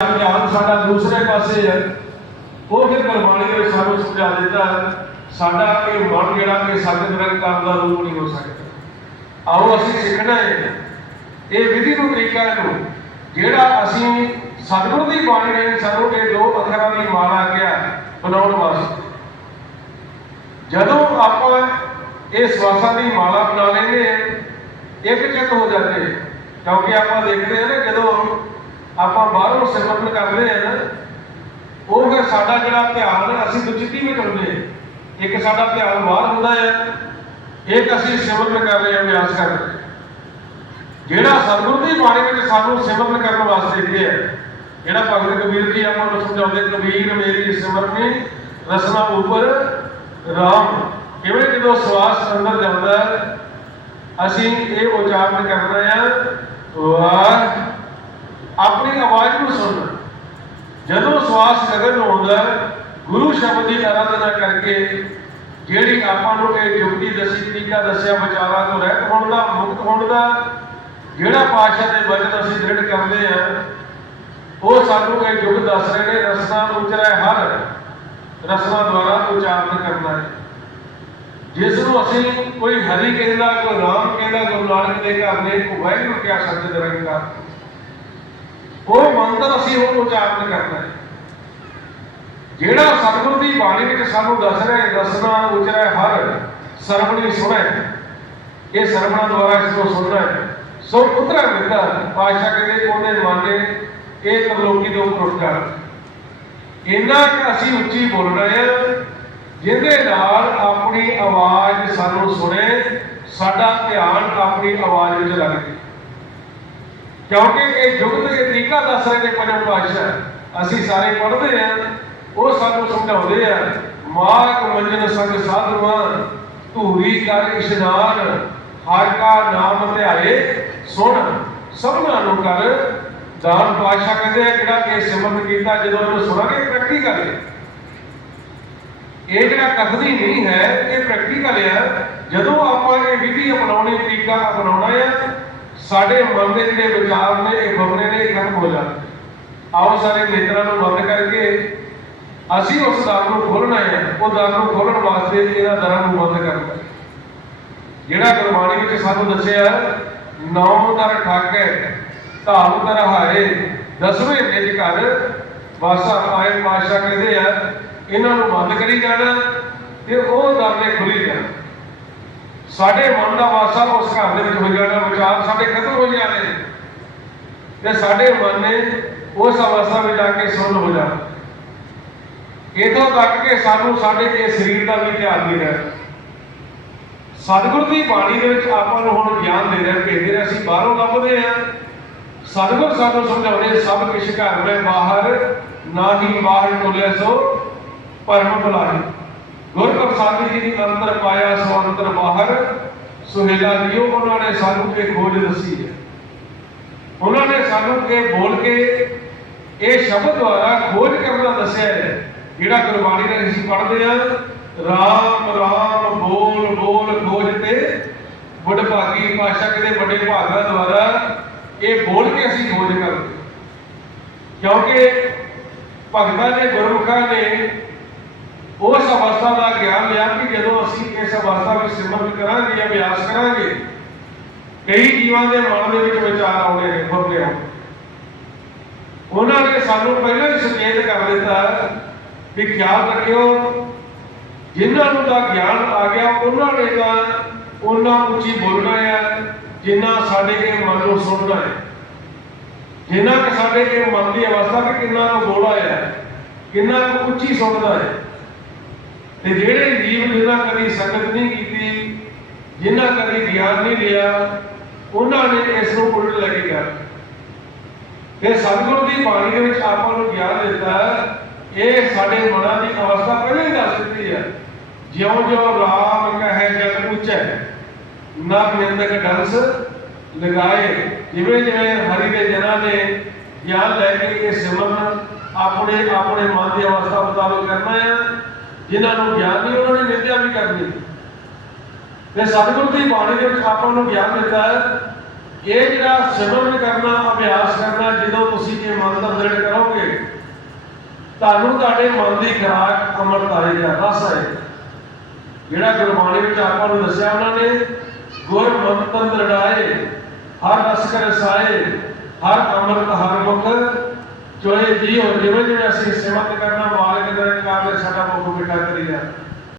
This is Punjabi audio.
ਧਿਆਨ ਸਾਡਾ ਦੂਸਰੇ ਪਾਸੇ ਹੈ। ਉਹ ਫਿਰ ਗੁਰਬਾਣੀ ਵਿੱਚ ਸਾਨੂੰ ਸਮਝਾ ਦਿੱਤਾ ਹੈ, ਸਾਡਾ ਇਹ ਮਨ ਜਿਹੜਾ ਕਿ ਸਤਿ ਨਿਰੰਕਾਰ ਦਾ ਰੂਪ ਨਹੀਂ ਹੋ ਸਕਦਾ। ਆਓ ਅਸੀਂ ਸਿੱਖਣਾ ਹੈ। ਇਹ ਵਿਧੀ ਨੂੰ ਤਰੀਕਾ ਨੂੰ ਜਿਹੜਾ ਅਸੀਂ ਸਤਿਗੁਰ ਦੀ ਬਾਣੀ ਨੇ ਸਾਨੂੰ ਇਹ ਦੋ ਅੱਖਰਾਂ ਦੀ ਮਾਲਾ ਗਿਆ ਬਣਾਉਣ ਵਾਸਤੇ। ਜਦੋਂ ਆਪਾਂ ਇਹ ਸਵਾਸਾਂ ਦੀ ਮਾਲਾ ਬਣਾ ਲੈਂਦੇ ਇੱਕ ਚਿੱਤ ਹੋ ਜਾਂਦੇ ਕਿਉਂਕਿ ਆਪਾਂ ਦੇਖਦੇ ਹਾਂ ਨਾ ਜਦੋਂ ਆਪਾਂ ਬਾਹਰੋਂ ਸਿਮਰਨ ਕਰਦੇ ਹਾਂ ਨਾ ਉਹ ਫਿਰ ਸਾਡਾ ਜਿਹੜਾ ਧਿਆਨ ਅਸੀਂ ਦੁਚਿੱਤੀ ਵਿੱਚ ਹੁੰਦੇ ਹਾਂ ਇੱਕ ਸਾਡਾ ਧਿਆਨ ਬਾਹਰ ਹੁੰਦਾ ਹੈ ਇੱਕ ਅਸੀਂ ਸਿਮਰਨ ਕਰ ਰਹੇ ਹਾਂ ਅਭਿਆਸ ਕਰ ਰਹੇ ਜਿਹੜਾ ਸਤਿਗੁਰ ਦੀ ਬਾਣੀ ਵਿੱਚ ਸਾਨੂੰ ਸਿਮਰਨ ਕਰਨ ਵਾਸਤੇ ਦਿੱਤੇ ਹੈ ਜਿਹੜਾ ਭਗਤ ਕਬੀਰ ਜੀ ਆਪਾਂ ਨੂੰ ਸਮਝਾਉਂਦੇ ਕਬੀਰ ਮੇਰੀ ਸਿਮਰਨੀ ਰਸਨਾ ਉਪਰ ਰਾਮ। ਕਿਵੇਂ ਜਦੋਂ ਸਵਾਸ ਅੰਦਰ ਜਾਂਦਾ ਹੈ, ਅਸੀਂ ਇਹ ਉਚਾਰਨ ਕਰਨਾ ਆ ਵਾਹ। ਆਪਣੀ ਆਵਾਜ਼ ਨੂੰ ਸੁਣ। ਜਦੋਂ ਸਵਾਸ ਗਗਨ ਨੂੰ ਗੁਰੂ ਸ਼ਬਦ ਦੀ ਆਰਾਧਨਾ ਕਰਕੇ ਜਿਹੜੀ ਆਪਾਂ ਨੂੰ ਇਹ ਯੁਕਤੀ ਦੱਸੀ, ਤਰੀਕਾ ਦੱਸਿਆ, ਵਿਚਾਰਾਂ ਤੋਂ ਰਹਿਤ ਹੋਣ ਦਾ, ਮੁਕਤ ਹੋਣ ਦਾ, ਜਿਹੜਾ ਪਾਤਸ਼ਾਹ ਦੇ ਵਚਨ ਅਸੀਂ ਦ੍ਰਿੜ ਕਰਦੇ ਆ, ਉਹ ਸਾਨੂੰ ਇਹ ਯੁਗ ਦੱਸ ਰਹੇ ਨੇ, ਰਸਨਾ ਉਚਰੈ ਹਰ, ਰਸਨਾ ਦੁਆਰਾ ਉਚਾਰਨ ਕਰਨਾ ਹੈ ਜਿਸ ਨੂੰ ਅਸੀਂ ਕੋਈ ਹਰੀ ਕਹਿੰਦਾ, ਕੋਈ ਰਾਮ ਕਹਿੰਦਾ, ਗੁਰੂ ਨਾਨਕ ਦੇ ਘਰ ਨੇ ਕੋਈ ਵਾਹਿਗੁਰੂ ਕਿਹਾ ਸ਼ਬਦ ਨਿਰੰਕਾਰ ਉਹ ਮੰਤਰ ਅਸੀਂ ਉਹ ਉਚਾਰਨ ਕਰਨਾ। ਹੈ ਜਿਹੜਾ ਸਤਿਗੁਰ ਦੀ ਬਾਣੀ ਵਿੱਚ ਸਾਨੂੰ ਦੱਸ ਰਿਹਾ ਹੈ ਰਸਨਾ ਉਚਰੈ ਹਰ ਸਰਵਣੀ ਸੁਣੈ ਇਹ ਸਰਵਣਾ ਦੁਆਰਾ ਇਸ ਨੂੰ ਸੁਣਨਾ ਹੈ। ਸੋ ਪੁੱਤਰਾ ਵਿਦਾ ਪਾਸ਼ਾ ਕਹਿੰਦੇ, ਉਹਨੇ ਮੰਨੇ ਇਹ ਤਰਲੋਕੀ ਤੋਂ ਉੱਪਰ ਉੱਠ ਇੰਨਾ ਕਿ ਅਸੀਂ ਉੱਚੀ ਬੋਲ ਰਹੇ ਹਾਂ, ਜਿਹਦੇ ਨਾਲ ਆਪਣੀ ਆਵਾਜ਼ ਸਾਨੂੰ ਸੁਣੇ, ਸਾਡਾ ਧਿਆਨ ਆਪਣੀ ਆਵਾਜ਼ ਵਿੱਚ ਲੱਗੇ ਕਿਉਂਕਿ ਇਹ ਜੁਗਤ ਦੇ ਤਰੀਕਾ ਦੱਸ ਰਹੇ ਨੇ ਪੰਜ ਪਾਤਸ਼ਾਹ। ਅਸੀਂ ਸਾਰੇ ਪੜ੍ਹਦੇ ਹਾਂ, ਉਹ ਸਾਨੂੰ ਸਮਝਾਉਂਦੇ ਆ ਮਾਗ ਮੰਜਨ ਸੰਗ ਸਾਧੂਆਂ, ਧੂਰੀ ਕਰ ਇਸ਼ਨਾਨ, ਹਰ ਨਾਮ ਧਿਆਏ ਸੁਣ, ਸਭਨਾਂ ਨੂੰ ਕਰ। ਦਾਨ ਪਾਤਸ਼ਾਹ ਕਹਿੰਦੇ ਆ, ਜਿਹੜਾ ਕਿ ਸਿਮਰਨ ਕੀਤਾ, ਜਦੋਂ ਇਹਨੂੰ ਸੁਣਾਂਗੇ ਪ੍ਰੈਕਟੀਕਲ ਹੈ ਇਹ ਜਿਹੜਾ ਕਥਨੀ ਨਹੀਂ ਹੈ, ਇਹ ਪ੍ਰੈਕਟੀਕਲ ਹੈ ਜਦੋਂ ਆਪਾਂ ਇਹ ਵਿਧੀ ਅਪਣਾਉਣੀ, ਤਰੀਕਾ ਅਪਣਾਉਣਾ ਹੈ ਸਾਡੇ ਮਨ ਦੇ ਜਿਹੜੇ ਵਿਚਾਰ ਨੇ, ਇਹ ਬਵਰੇ ਨੇ ਖਤਮ ਹੋ ਜਾਣਗੇ ਆਓ ਸਾਰੇ ਨੇਤਰਾਂ ਨੂੰ ਬੰਦ ਕਰਕੇ ਅਸੀਂ ਉਸ ਦਰ ਨੂੰ ਖੋਲਣਾ ਹੈ, ਉਹ ਦਰ ਨੂੰ ਖੋਲਣ ਵਾਸਤੇ ਇਹਨਾਂ ਦਰਾਂ ਨੂੰ ਬੰਦ ਕਰਨਾ। ਜਿਹੜਾ ਗੁਰਬਾਣੀ ਵਿੱਚ ਸਾਨੂੰ ਦੱਸਿਆ ਨੌ ਦਰ ਠਾਕੇ ਧਾਮ ਦਰ ਹਾਰੇ, ਦਸਵੇਂ ਨਿਜ ਘਰ, ਵਾਸਾ ਆਏ ਪਾਸ਼ਾ ਕਹਿੰਦੇ ਆ, ਇਹਨਾਂ ਨੂੰ ਬੰਦ ਕਰੀ ਜਾਣਾ ਤੇ ਉਹ ਦਰ ਨੇ ਖੁੱਲੀ ਜਾਣਾ। ਸਾਡੇ ਮਨ ਦਾ ਵਾਸਾ ਉਸ ਘਰ ਦੇ ਵਿੱਚ ਹੋ ਜਾਣਾ ਵਿਚਾਰ ਸਾਡੇ ਖਤਮ ਹੋ ਜਾਣੇ। ਤੇ ਸਾਡੇ ਮਨ ਨੇ ਉਸ ਅਵਸਥਾ ਵਿੱਚ ਜਾ ਕੇ ਸੁਣ ਹੋ ਜਾਣਾ। ਇਥੋਂ ਤੱਕ ਕਿ ਸਾਨੂੰ ਸਾਡੇ ਇਹ ਸਰੀਰ ਦਾ ਵੀ ਧਿਆਨ ਨਹੀਂ ਰਹਿਣਾ ਸਤਿਗੁਰ ਦੀ ਬਾਣੀ ਦੇ ਵਿੱਚ ਆਪਾਂ ਨੂੰ ਹੁਣ ਗਿਆਨ ਦੇ ਰਿਹਾ ਭੇਜਦੇ ਰਿਹਾ, ਅਸੀਂ ਬਾਹਰੋਂ ਲੱਭਦੇ ਆ ਸਤਿਗੁਰ ਸਾਨੂੰ ਸਮਝਾਉਂਦੇ ਸਭ ਕਿਛ ਘਰ ਮੈਂ ਬਾਹਰ ਨਾਹੀ ਬਾਹਰ ਟੋਲੇ ਸੋ ਪਰਮ ਬੁਲਾਹੀ ਗੁਰ ਪ੍ਰਸਾਦੀ ਜੀ ਦੀ ਅੰਦਰ ਪਾਇਆ ਸੋ ਅੰਦਰ ਬਾਹਰ, ਸੁਹੇਲਾ ਦਿਓ, ਉਹਨਾਂ ਨੇ ਸਾਨੂੰ ਇਹ ਖੋਜ ਦੱਸੀ ਹੈ। ਉਹਨਾਂ ਨੇ ਸਾਨੂੰ ਇਹ ਬੋਲ ਕੇ ਇਹ ਸ਼ਬਦ ਦੁਆਰਾ ਖੋਜ ਕਰਨਾ ਦੱਸਿਆ ਹੈ। ਜਿਹੜਾ ਗੁਰਬਾਣੀ ਦੇ ਅਸੀਂ ਪੜ੍ਹਦੇ ਆ ਰਾਮ ਰਾਮ, ਬੋਲ ਬੋਲ, ਖੋਜ ਤੇ ਬੁੱਢ ਭਾਗੀ ਪਾਸ਼ਾ ਕਿਤੇ ਵੱਡੇ ਭਾਗਾਂ ਦੁਆਰਾ ਇਹ ਬੋਲ ਕੇ ਅਸੀਂ ਖੋਜ ਕਰਦੇ ਕਿਉਂਕਿ ਭਗਤਾਂ ਨੇ ਗੁਰਮੁਖਾਂ ਨੇ ਉਸ ਅਵਸਥਾ ਦਾ ਗਿਆਨ ਲਿਆ ਕਿ ਜਦੋਂ ਅਸੀਂ ਇਸ ਅਵਸਥਾ ਵਿੱਚ ਸਿਮਰਨ ਕਰਾਂਗੇ ਅਭਿਆਸ ਕਰਾਂਗੇ, ਕਈ ਜੀਵਾਂ ਦੇ ਮਨ ਦੇ ਵਿੱਚ ਵਿਚਾਰ ਆਉਂਦੇ ਨੇ ਫੁਰਦੇ ਆਉਣੇ ਉਹਨਾਂ ਨੇ ਸਾਨੂੰ ਪਹਿਲਾਂ ਹੀ ਸੰਕੇਤ ਕਰ ਦਿੱਤਾ ਵੀ ਖਿਆਲ ਰੱਖਿਓ, ਜਿਨ੍ਹਾਂ ਨੂੰ ਦਾ ਗਿਆਨ ਆ ਗਿਆ, ਉਹਨਾਂ ਨੇ ਤਾਂ ਉਹਨਾਂ ਉੱਚੀ ਬੋਲਣਾ ਹੈ ਜਿੰਨਾ ਸਾਡੇ ਇਹ ਮਨ ਨੂੰ ਸੁਣਨਾ ਹੈ ਜਿੰਨਾ ਕਿ ਸਾਡੇ ਇਹ ਮਨ ਦੀ ਅਵਸਥਾ ਕਿ ਕਿੰਨਾ ਕੁ ਬੋਲਾ ਹੈ ਕਿੰਨਾ ਕੁ ਉੱਚੀ ਸੁਣਦਾ ਹੈ ਤੇ ਜਿਹੜੇ ਜੀਵ ਜਿਨ੍ਹਾਂ ਕਦੀ ਸੰਗਤ ਨਹੀਂ ਕੀਤੀ ਜਿਨ੍ਹਾਂ ਕਦੀ ਗਿਆਨ ਨਹੀਂ ਲਿਆ, ਉਹਨਾਂ ਨੇ ਇਸ ਨੂੰ ਉਲਟ ਲੈ ਕੇ ਗਿਆ। ਫਿਰ ਸਤਿਗੁਰ ਦੀ ਬਾਣੀ ਦੇ ਵਿੱਚ ਆਪਾਂ ਨੂੰ ਗਿਆਨ ਦਿੱਤਾ ਇਹ ਸਾਡੇ ਮਨਾਂ ਦੀ ਅਵਸਥਾ ਪਹਿਲਾਂ ਹੀ ਦੱਸ ਦਿੱਤੀ ਹੈ। ਜਿਉਂ ਜਿਉਂ ਰਾਮ ਕਹੇ, ਜਗ ਉੱਚੈ ਨਾ ਨਿੰਦਕ ਡੰਸ ਲਗਾਏ। ਜਿਵੇਂ ਜਿਵੇਂ ਹਰੀ ਦੇ ਜਨਾਂ ਨੇ ਗਿਆਨ ਲੈ ਕੇ ਇਹ ਸਿਮਰਨ ਆਪਣੇ ਆਪਣੇ ਮਨ ਦੀ ਅਵਸਥਾ ਮੁਤਾਬਕ ਕਰਨਾ ਹੈ ਜਿਨ੍ਹਾਂ ਨੂੰ ਗਿਆਨ ਨਹੀਂ, ਉਹਨਾਂ ਨੇ ਨਿੰਦਿਆ ਵੀ ਕਰਨੀ। ਤੇ ਸਤਿਗੁਰ ਦੀ ਬਾਣੀ ਦੇ ਵਿੱਚ ਆਪਾਂ ਨੂੰ ਗਿਆਨ ਦਿੱਤਾ ਹੈ ਇਹ ਜਿਹੜਾ ਸਿਮਰਨ ਕਰਨਾ, ਅਭਿਆਸ ਕਰਨਾ, ਜਦੋਂ ਤੁਸੀਂ ਇਹ ਮਨ ਦਾ ਦ੍ਰਿੜ ਕਰੋਗੇ, ਤੁਹਾਨੂੰ ਤੁਹਾਡੇ ਮਨ ਦੀ ਖਰਾਕ ਅੰਮ੍ਰਿਤ ਆਏ ਦਾ ਰਸ ਹੈ ਜਿਹੜਾ ਗੁਰਬਾਣੀ ਵਿੱਚ ਆਪਾਂ ਨੂੰ ਦੱਸਿਆ, ਉਹਨਾਂ ਨੇ ਗੁਰ ਮੰਤਨ ਲੜਾਏ ਹਰ ਰਸ ਕਰ ਸਾਏ ਹਰ ਅੰਮ੍ਰਿਤ, ਹਰ ਮੁਖ ਚੋਏ ਜੀ ਹੋ ਜਿਵੇਂ ਜਿਵੇਂ ਅਸੀਂ ਸੇਵਾ ਕਰਨਾ, ਮਾਲਕ ਦੇ ਕਾਰਜ ਸਾਡਾ ਮੁਖ ਮਿਟਾ ਕਰੀਦਾ।